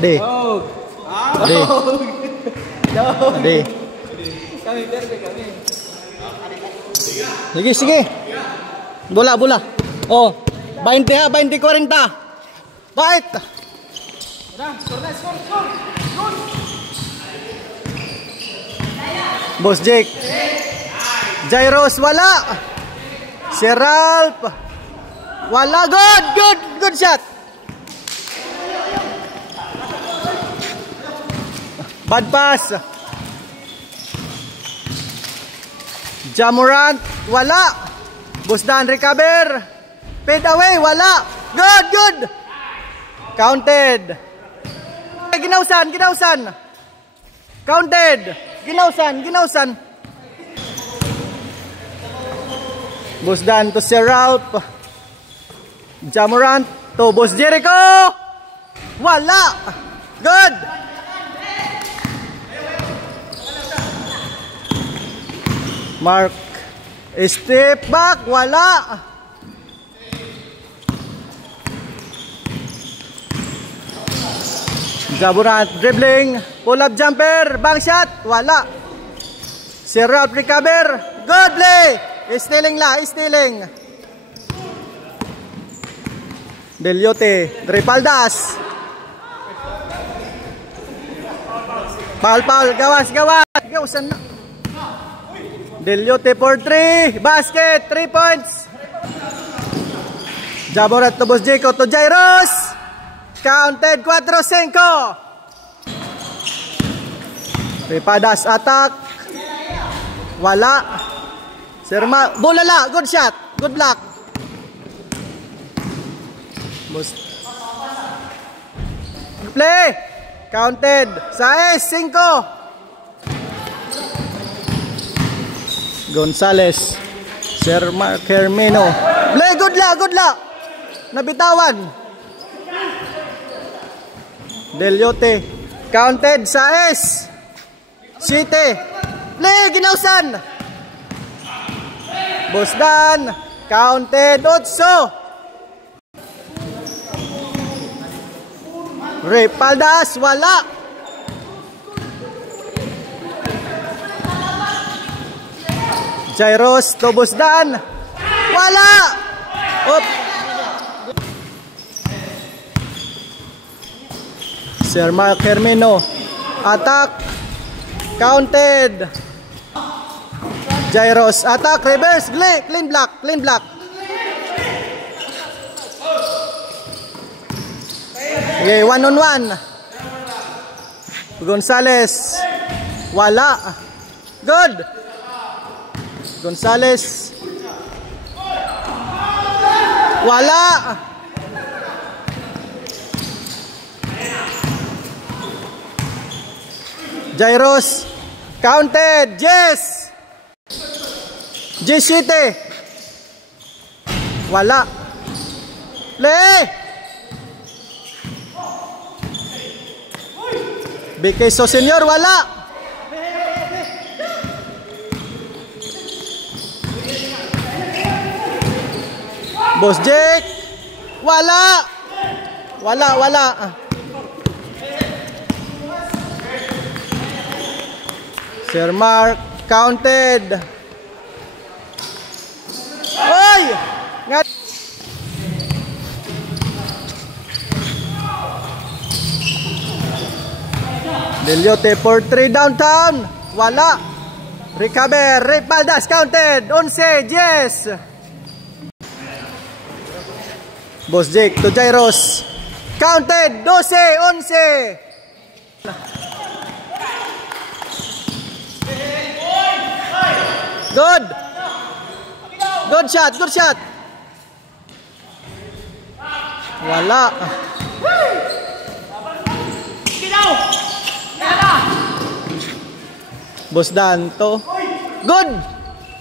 Ade. Ade. Ade. Kami, perfect kami. Sige, sige. Bola, bola. Oh, 20 ha, 20-40. Bait. Score. Boss Jake. Jairos, wala. Si Ralph. Wala. Good shot. Bad pass. Jamorant, wala. Boss Dan, recover. Fade away, wala. Good. Counted. Ginausan. Counted. Ginausan. Boss Dan to si Ralph. Jamorant to Boss Jericho. Wala. Good. Mark. Step back. Wala. Jamorant dribbling. Pull up jumper. Bank shot. Wala. Si Ralph recover. Good play. Stealing. Deliote. Ripaldas. Paul. Gawas. Gawasan na. Deliote for 3. Basket. 3 points. Jamorant to Boss Jacob to Jairos. Counted 4-5. Ripadas attack. Wala. Serma. Bulala. Good shot. Good block. Boss. Play. Counted. 6-5. Gonzales. Serma Kermeno. Play. Good luck. Nabitawan. Deliote. Counted. 6-7. Play. Ginausan. Boss Dan. Counted. 8. Ripaldas. Wala. Jairos to Boss Dan. Wala. Op. Sir Mark Hermino. Attack. Counted. Jairos. Attack. Reverse. Clean block. Okay, 1-on-1. Gonzales. Wala. Good. Gonzales. Wala. Jairos. Counted. Yes. G-City. Wala. Play. BK So Senior. Wala. Boss Jake. Wala. Sir Mark. Counted. Oy! Deliote for 3 downtown. Wala. Recover. Ripaldas. Counted. 11. Yes. Boss Jake to Jairos. Counted. 12. 11. Good shot. Wala. Boss Dan to. Good.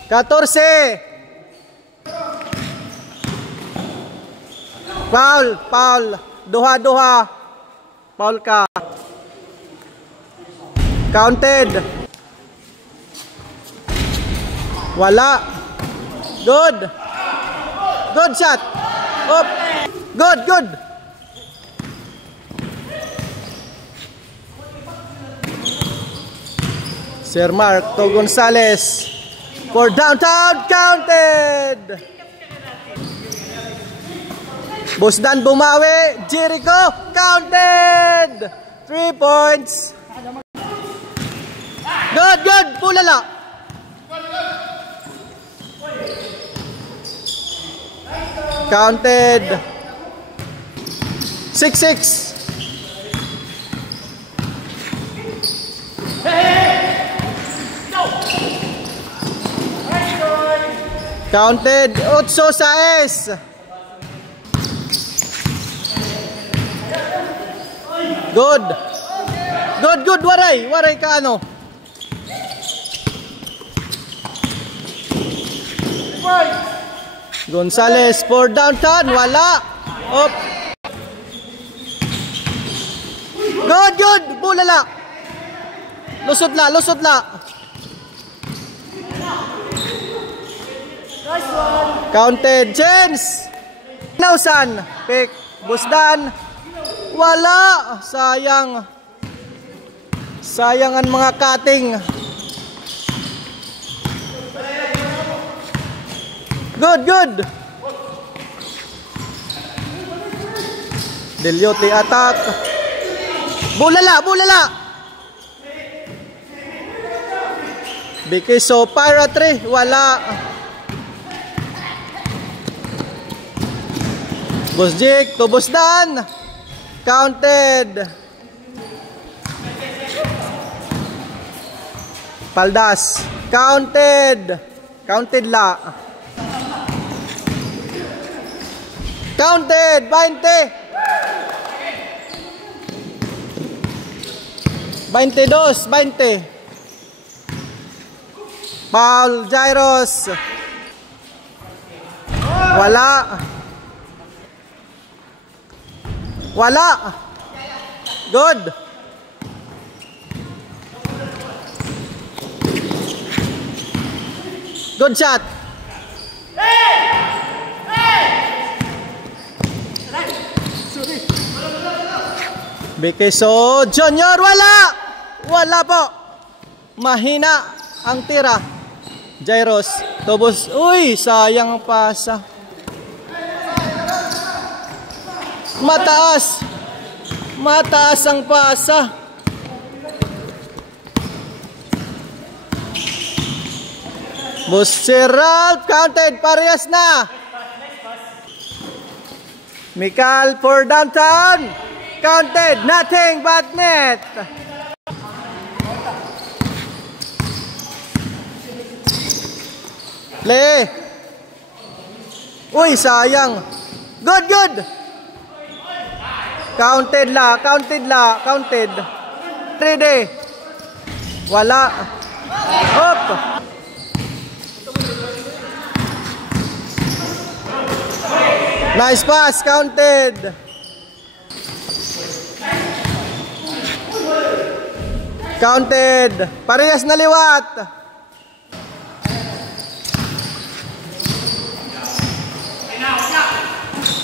14. Foul. Duha. Foul ka. Counted. Wala. Good shot. Up. Good. Sir Mark to Gonzales for downtown, counted. Busdan bumawi, Jericho, counted. 3 points. Good, good, pulala. Counted. 6-6. Counted. 8-6. Good. Good, good. Waray. Waray ka ano. Gonzales for downtown. Wala. Up. Good, good. Bulala. Lusot la, lusot la. Counted. James. Nausan. Pick. Busdan. Wala. Sayang. Sayang ang mga cutting. Good, good. Deliote attack. Bulala, bulala. Bikiso Piratry. Wala. Bosjik to Busdan. Counted. Paldas. Counted. Counted la. Counted. 20. 22. 20. Paul Jairos. Wala. Wala. Good. Good shot. Bikiso Junior. Wala. Wala po. Mahina ang tira. Jairos. Tobos. Uy, sayang pasa. Mataas. Mataas ang pasa. Busseral. Counted. Parehas na. Mikal for downtown. Counted. Nothing but net. Play. Uy, sayang. Good, good. Counted la, counted la, counted. 3D. Wala. Up. Nice pass, counted. Counted. Parehas na liwat.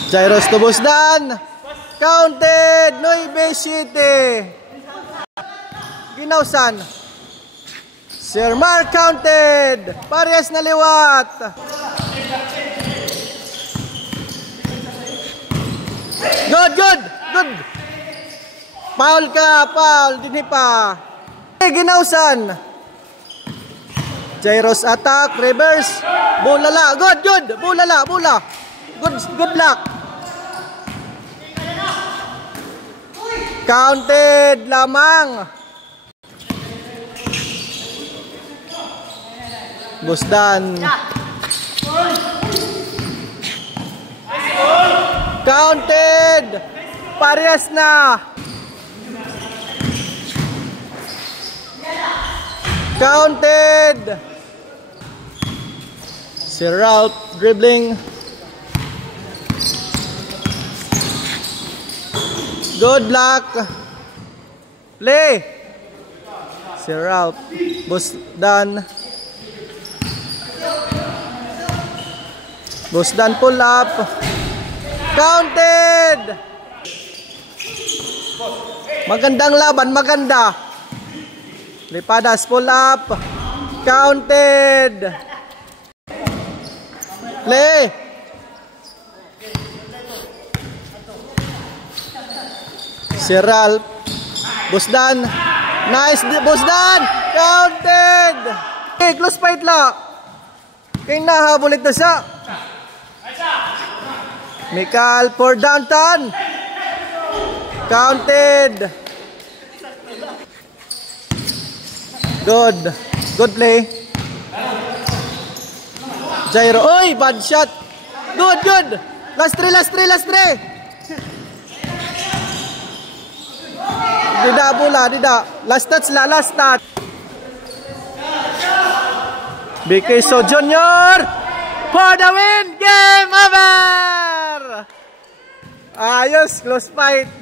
Jairos to Busdan. Counted. Nueve City. Ginausan. Sir Mark counted. Parehas na liwat. Good, good, good. Foul ka, foul. Dini pa. Ginausan. Jairos attack, reverse. Bulala. Good, good. Bulala, bula. Good, good luck. Counted lamang. Busdan. Counted. Parehas na. Counted. Si Ralph dribbling. Good luck. Play. Si Ralph. Busdan. Busdan pull up. Counted. Magandang laban, maganda. Lipadas, pull up. Counted. Play. Si Ralph. Busdan. Nice, Busdan. Counted. Okay, close fight la. Kaya nahabulit na siya. Mikal for downtown. Counted. Good. Good play. Jairo. Oy, bad shot. Good, good. Last three, last three, last three. Dida bola, dida. Last touch la, last touch. BK So Junior for the win. Game over. Ayos, close fight.